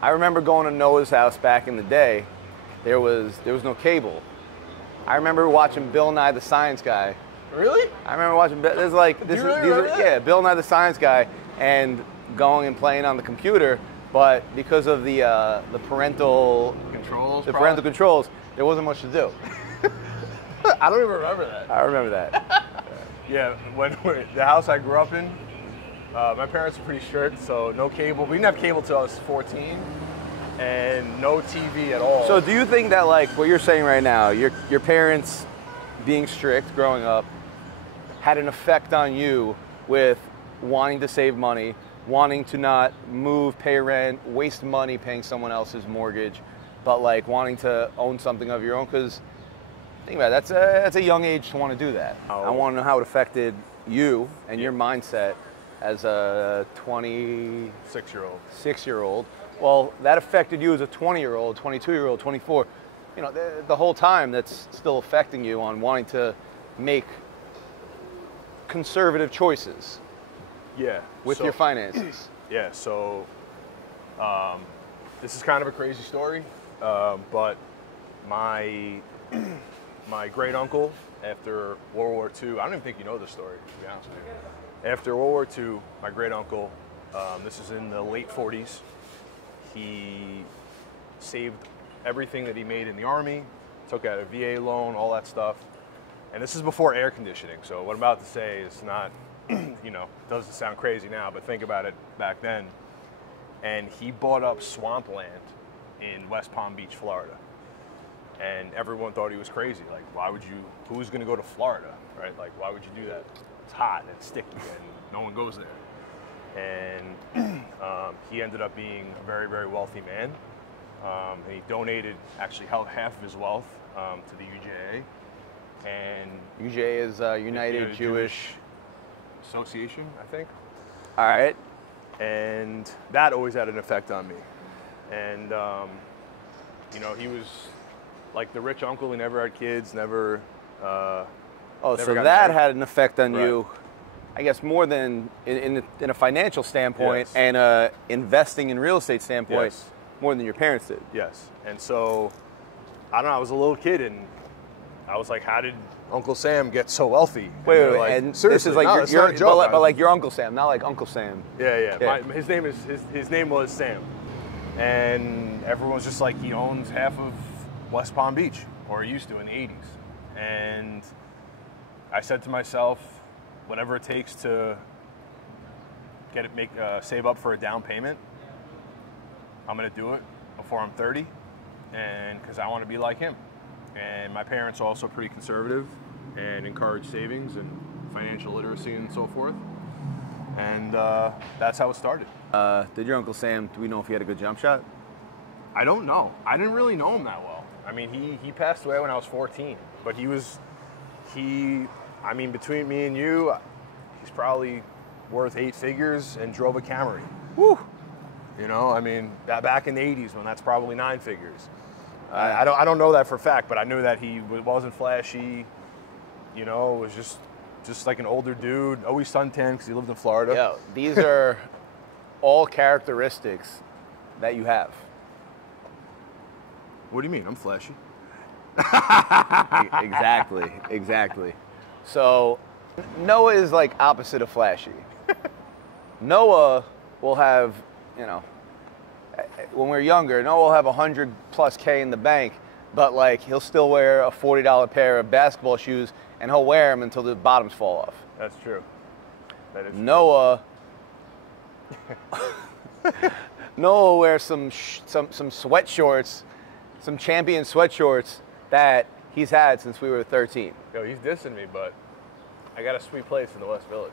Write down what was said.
I remember going to Noah's house back in the day. There was no cable. I remember watching Bill Nye the Science Guy. Really? I remember watching. There's like this. Yeah, Bill Nye the Science Guy, and going and playing on the computer. But because of the parental controls, there wasn't much to do. I don't even remember that. I remember that. Yeah, the house I grew up in, my parents were pretty strict, so no cable. We didn't have cable till I was 14, and no TV at all. So do you think that, like what you're saying right now, your parents being strict growing up had an effect on you with wanting to save money, wanting to not move, pay rent, waste money paying someone else's mortgage, but like wanting to own something of your own? Because think about it, that's a young age to want to do that. Oh. I want to know how it affected you and your mindset as a 6-year-old. Well, that affected you as a 20-year-old, 22-year-old, 24. You know, the whole time that's still affecting you on wanting to make conservative choices. Yeah. With your finances. Yeah, so this is kind of a crazy story, but my great uncle, after World War II, I don't even think you know this story, to be honest with you. After World War II, my great uncle, this is in the late 40s, he saved everything that he made in the Army, took out a VA loan, all that stuff. And this is before air conditioning, so what I'm about to say is not, you know, doesn't sound crazy now, but think about it back then. And he bought up swampland in West Palm Beach, Florida. And everyone thought he was crazy. Like, why would you, who's gonna go to Florida, right? Like, why would you do that? It's hot and it's sticky and no one goes there. And he ended up being a very, very wealthy man. And he donated actually half of his wealth to the UJA. And UJA is United Jewish Association, I think. All right. And that always had an effect on me. And, you know, he was like the rich uncle who never had kids, never. So that had an effect on you, I guess, more than in a financial standpoint and investing in real estate standpoint, more than your parents did. Yes. And so, I don't know, I was a little kid and I was like, how did Uncle Sam get so wealthy? Wait, like, and seriously, this is like but like your Uncle Sam, not like Uncle Sam. Yeah. His name was Sam. And everyone's just like, he owns half of West Palm Beach, or he used to in the 80s. And I said to myself, whatever it takes to save up for a down payment, I'm gonna do it before I'm 30, and because I want to be like him. And my parents are also pretty conservative and encourage savings and financial literacy and so forth. And that's how it started. Did your Uncle Sam, do we know if he had a good jump shot? I don't know. I didn't really know him that well. I mean, he passed away when I was 14, but I mean, between me and you, he's probably worth 8 figures and drove a Camry. Woo! You know, I mean, back in the 80s when that's probably 9 figures. I don't know that for a fact, but I knew that he wasn't flashy, you know, was just like an older dude, always suntan because he lived in Florida. Yeah, these are all characteristics that you have. What do you mean? I'm flashy. Exactly. So Noah is like opposite of flashy. Noah will have, you know, when we're younger, Noah will have 100+ K in the bank, but like he'll still wear a $40 pair of basketball shoes and he'll wear them until the bottoms fall off. That's true. That is Noah will wear some sweat shorts, some Champion sweat shorts that he's had since we were 13. Yo, he's dissing me, but I got a sweet place in the West Village.